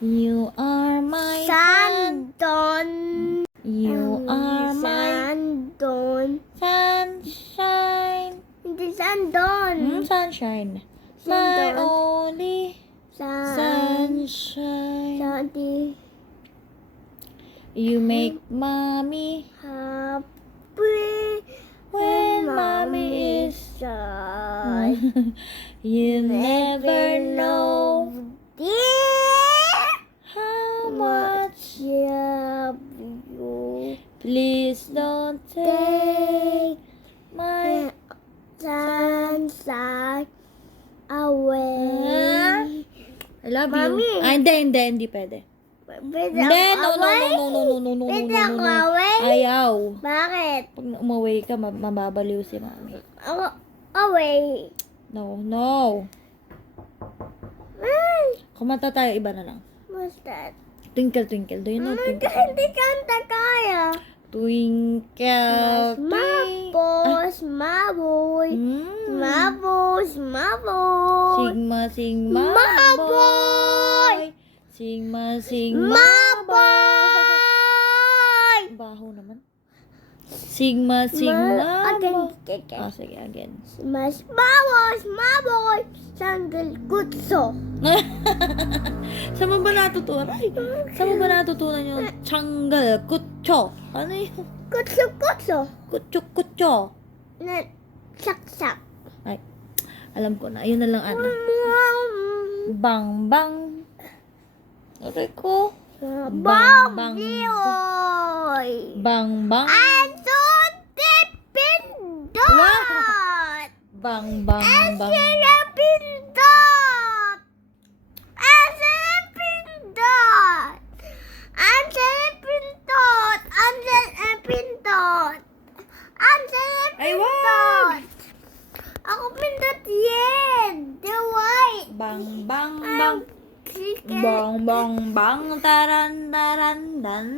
You are my sun. Sandon. You are my Sandon. sunshine. Hindi sandon. Sunshine. My Sandon. only sunshine. Sandy. You make mommy Happy. when mommy is sad. You never know Dear. how much. Love you. Please don't take Take my sunshine away. I love Mommy. you. Ah, hindi pwede. Pwede Hindi, ako no, away? no. Pwede ako no. away? Ayaw. Bakit? Pag umaway ka, mababaliw si mami. Ako away. No. Ay, Kumanta tayo, iba na lang. what's that? Twinkle, twinkle. Do you know twinkle? Hindi kanta kaya. Twinkle, twinkle. Mapos, maboy. Mabos, mabos. Sigma, Maboy! Sigma, Maboy! Baho naman. Sigma, Again, Ah, sige, again. Mas mabos, maboy. Sandal kutso. Saan mo ba natutunan? Saan mo ba natutunan yung tiyanggal, kutso? Ano yun? Kutso, kutso. Kutso. Na, saksak. Ay, alam ko na. Ayun na lang, ano. Bang. Aray ko. Bang, bang. Dioy. Bang. Asun pindot. Bang. Sila pindot. Sila pindot. Sila pindot. Sila pindot. Sila Ay, pindot. wag! Ako pindot yan. The white. Bang. Chicken. Bang. Taran, dan,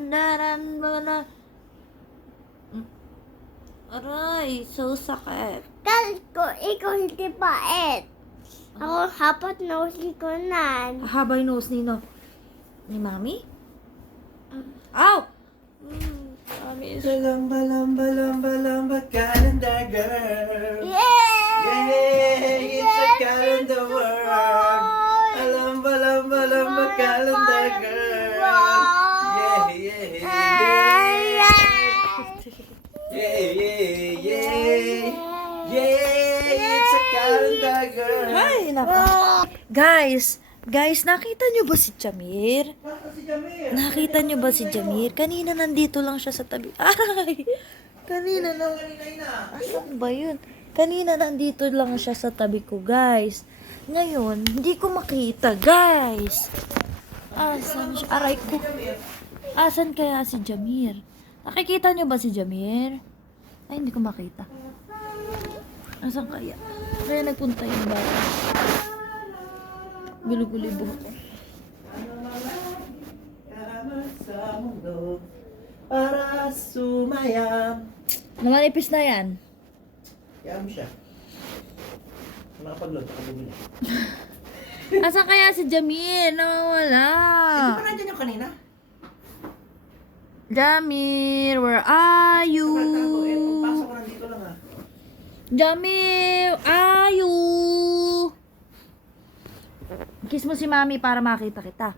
bana. Aray, so sakit. Tal ko, ikaw hindi pait. Ako hapat nose ko nan. Haba yung nose ni Mami? Ow! Mami is... Lamba, calendar girl. Yeah! Yay! It's a calendar world. Lamba, calendar girl. Yay! It's a calendar girl. Ay, nako. Guys, nakita nyo ba si Jamir? Bakit si Jamil? Nakita nyo ba si Jamir? Kanina nandito lang siya sa tabi. Aray! Kanina lang. Asan ba yun? Kanina nandito lang siya sa tabi ko, guys. Ngayon, hindi ko makita, guys. Asan siya? Aray ko. Asan kaya si Jamir? Nakikita nyo ba si Jamir? Ay, hindi ko makita. Asan kaya? Kaya nagpunta yung bata. Guluguli buhok ko. Karaman sa mundo para sumaya. Namanipis na yan. Kaya mo siya. Nakapag-load, nakabubili. Asan kaya si Jamir? Nawawala. Di ba nandyan yung kanina? Jamir, where are you? Tago, pagpasok ko nandito lang ah. Jamir, are you? Kiss mo si Mami para makita kita.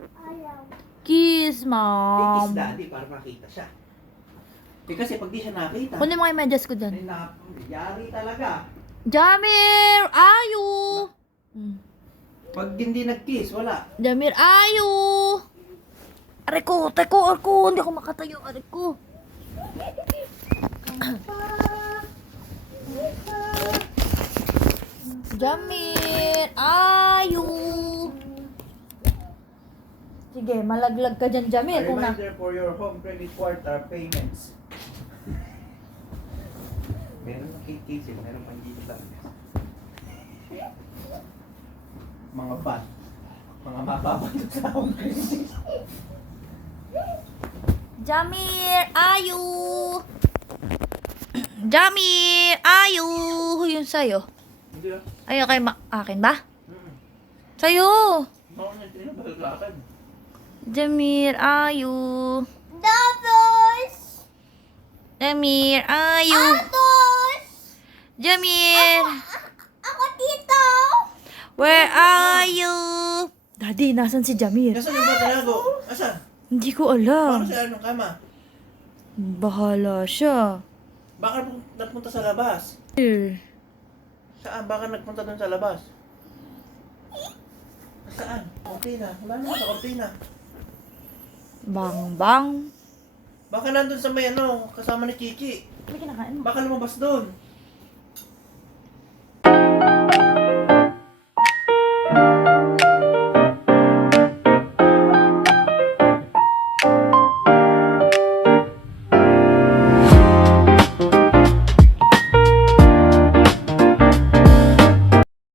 Kiss, Kiss Mom. daddy para makita siya. Kasi pag di siya nakita, Kunin mo yung medyas ko dyan. ay yari talaga. Jamir, are you? Pag hindi nag-kiss, wala. Jamir, are you? Aray ko, hindi ako makatayo. Aray ko. Jamir, are you? Sige, malaglag ka dyan, A Jamir. Kung na... reminder for your home credit quarter payments. Meron nakikisin, meron pang digital. Mga bat. Mga mababalik sa home credit. Jamir, are you? Jamir, are you? Yun sa'yo. Hindi ah. Ayun kay akin ba? Mm. Sa'yo. Ako na tinabal ka akin. Jamir, ayu. Tapos, Jamir, ayu. tapos, Jamir, ako dito. where are you? Daddy, nasan si Jamir? Nasaan yung ba tinago? Asan? Hindi ko Paano alam. siya ng kama? Bahala siya. Baka nagpunta sa labas. Here. Saan? Baka nagpunta doon sa labas. Saan? Kortina. Wala naman sa kortina. Bang, bang. Baka nandun sa may ano, kasama ni Kiki. May kinakain mo. Baka lumabas doon.